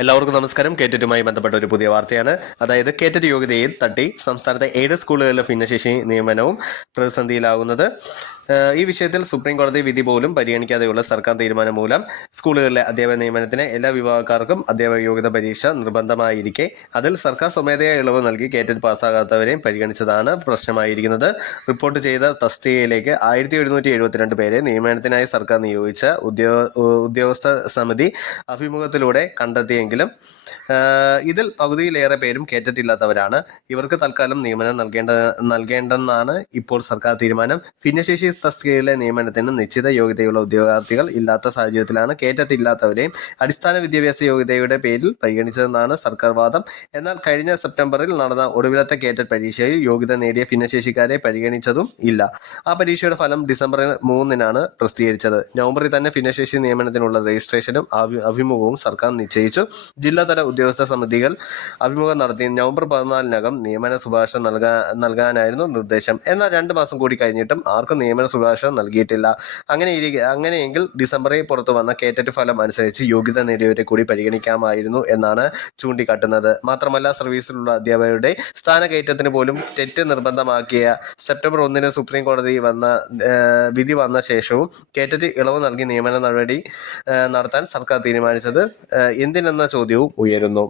എല്ലാവർക്കും നമസ്കാരം. കേറ്ററ്റുമായി ബന്ധപ്പെട്ട ഒരു പുതിയ വാർത്തയാണ്. അതായത് കേറ്ററ്റ് യോഗ്യതയിൽ തട്ടി സംസ്ഥാനത്തെ 7 സ്കൂളുകളിലെ ഭിന്നശേഷി നിയമനവും പ്രതിസന്ധിയിലാകുന്നത്. ഈ വിഷയത്തിൽ സുപ്രീം കോടതി വിധി പോലും പരിഗണിക്കാതെയുള്ള സർക്കാർ തീരുമാനം മൂലം സ്കൂളുകളിലെ അധ്യാപക നിയമനത്തിന് എല്ലാ വിഭാഗക്കാർക്കും അധ്യാപക യോഗ്യത പരീക്ഷ നിർബന്ധമായിരിക്കെ അതിൽ സർക്കാർ സ്വമേധയാ ഇളവ് നൽകി കേറ്ററ്റ് പാസ്സാകാത്തവരെയും പരിഗണിച്ചതാണ് പ്രശ്നമായിരിക്കുന്നത്. റിപ്പോർട്ട് ചെയ്ത തസ്തികയിലേക്ക് 1772 പേരെ നിയമനത്തിനായി സർക്കാർ നിയോഗിച്ച ഉദ്യോഗസ്ഥ സമിതി അഭിമുഖത്തിലൂടെ കണ്ടെത്തിയെങ്കിലും ഇതിൽ പകുതിയിലേറെ പേരും കേറ്ററ്റില്ലാത്തവരാണ്. ഇവർക്ക് തൽക്കാലം നിയമനം നൽകേണ്ടെന്നാണ് ഇപ്പോൾ സർക്കാർ തീരുമാനം. ഭിന്നശേഷി തസ്തികയിലെ നിയമനത്തിന് നിശ്ചിത യോഗ്യതയുള്ള ഉദ്യോഗാർത്ഥികൾ ഇല്ലാത്ത സാഹചര്യത്തിലാണ് കേറ്ററ്റില്ലാത്തവരെയും അടിസ്ഥാന വിദ്യാഭ്യാസ യോഗ്യതയുടെ പേരിൽ പരിഗണിച്ചതെന്നാണ് സർക്കാർ വാദം. എന്നാൽ കഴിഞ്ഞ സെപ്റ്റംബറിൽ നടന്ന ഒടുവിലത്തെ കേറ്ററ്റ് പരീക്ഷയിൽ യോഗ്യത നേടിയ ഭിന്നശേഷിക്കാരെ പരിഗണിച്ചതും ഇല്ല. ആ പരീക്ഷയുടെ ഫലം ഡിസംബർ 3 പ്രസിദ്ധീകരിച്ചത്. നവംബറിൽ തന്നെ ഭിന്നശേഷി നിയമനത്തിനുള്ള രജിസ്ട്രേഷനും അഭിമുഖവും സർക്കാർ നിശ്ചയിച്ചു. ജില്ലാതല ഉദ്യോഗസ്ഥ സമിതികൾ അഭിമുഖം നടത്തി നവംബർ 14 നിയമന ശുപാർശ നൽകാനായിരുന്നു നിർദ്ദേശം. എന്നാൽ 2 മാസം കൂടി കഴിഞ്ഞിട്ടും ആർക്കും നിയമന ശുപാർശ നൽകിയിട്ടില്ല. അങ്ങനെയെങ്കിൽ ഡിസംബറിൽ പുറത്തു വന്ന കേറ്ററ്റ് ഫലം അനുസരിച്ച് യോഗ്യത നേടിയവരെ കൂടി പരിഗണിക്കാമായിരുന്നു എന്നാണ് ചൂണ്ടിക്കാട്ടുന്നത്. മാത്രമല്ല, സർവീസിലുള്ള അധ്യാപകരുടെ സ്ഥാനക്കയറ്റത്തിന് പോലും ടെറ്റ് നിർബന്ധമാക്കിയ സെപ്റ്റംബർ 1 സുപ്രീം കോടതി വിധി വന്ന ശേഷവും കേറ്ററ്റ് ഇളവ് നൽകി നിയമന നടപടി നടത്താൻ സർക്കാർ തീരുമാനിച്ചത് എന്തിനെന്ന ചോദ്യവും ഉയരുന്നു.